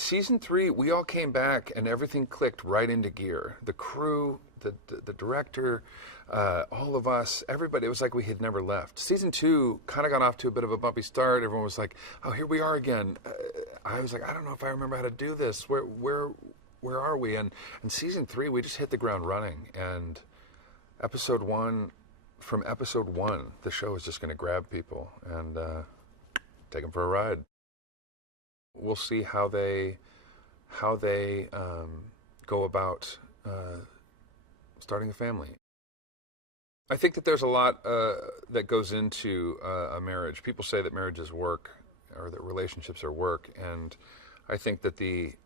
season 3, we all came back and everything clicked right into gear. The crew, the director, all of us, everybody. It was like we had never left. Season 2 kind of got off to a bit of a bumpy start. Everyone was like, "Oh, here we are again." I was like, "I don't know if I remember how to do this. Where are we?" And season 3, we just hit the ground running. And from episode 1, the show is just going to grab people and take them for a ride. We'll see how they go about starting a family. I think that there's a lot that goes into a marriage. People say that marriage is work, or that relationships are work, and I think that the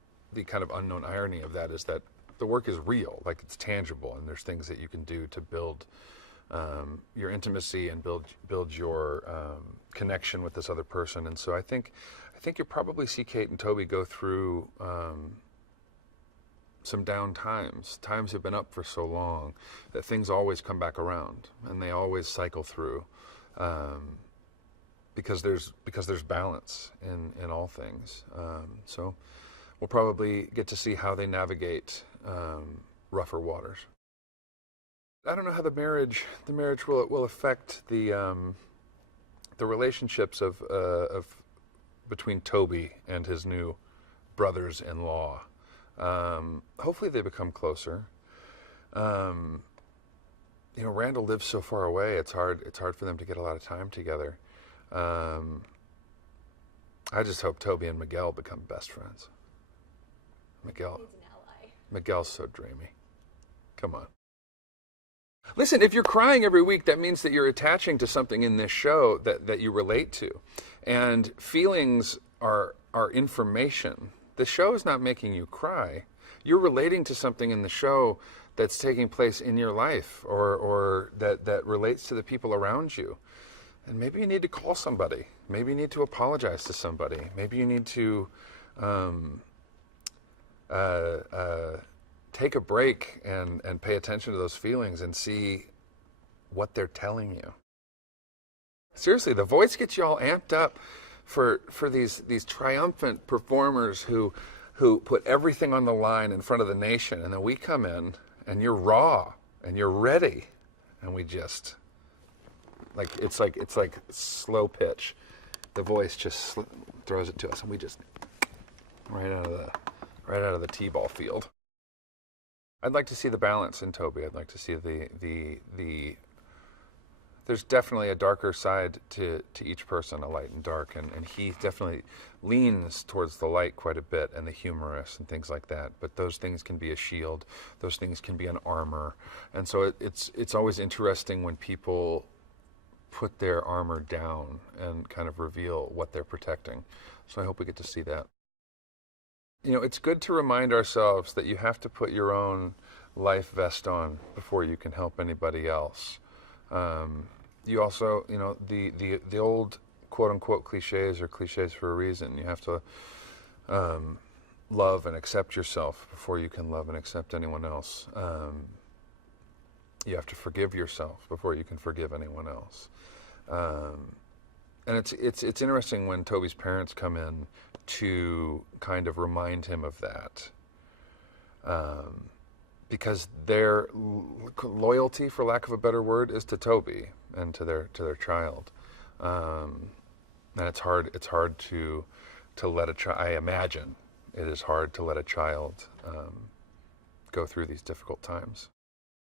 kind of unknown irony of that is that the work is real, like it's tangible, and there's things that you can do to build your intimacy and build your connection with this other person. And so I think you'll probably see Kate and Toby go through some down times. Times have been up for so long that things always come back around, and they always cycle through, because there's balance in all things. So we'll probably get to see how they navigate rougher waters. I don't know how the marriage will affect the relationships of between Toby and his new brothers-in-law. Hopefully they become closer. Randall lives so far away. It's hard for them to get a lot of time together. I just hope Toby and Miguel become best friends. Miguel's so dreamy. Come on. Listen, if you're crying every week, that means that you're attaching to something in this show that you relate to. And feelings are information. The show is not making you cry. You're relating to something in the show that's taking place in your life, or that relates to the people around you. And maybe you need to call somebody. Maybe you need to apologize to somebody. Maybe you need to take a break and pay attention to those feelings and see what they're telling you. Seriously, The Voice gets you all amped up for these triumphant performers who put everything on the line in front of the nation, and then we come in and you're raw and you're ready, and we just it's like slow pitch. The Voice just throws it to us, and we just right out of the t-ball field. I'd like to see the balance in Toby. I'd like to see the there's definitely a darker side to each person, a light and dark, and he definitely leans towards the light quite a bit, and the humorous and things like that. But those things can be a shield. Those things can be an armor. And so it's always interesting when people put their armor down and kind of reveal what they're protecting. So I hope we get to see that. It's good to remind ourselves that you have to put your own life vest on before you can help anybody else. You also, the old quote-unquote cliches are cliches for a reason. You have to love and accept yourself before you can love and accept anyone else. You have to forgive yourself before you can forgive anyone else. And it's interesting when Toby's parents come in to kind of remind him of that, because their loyalty, for lack of a better word, is to Toby and to their child, and it's hard to let a child. I imagine it is hard to let a child go through these difficult times.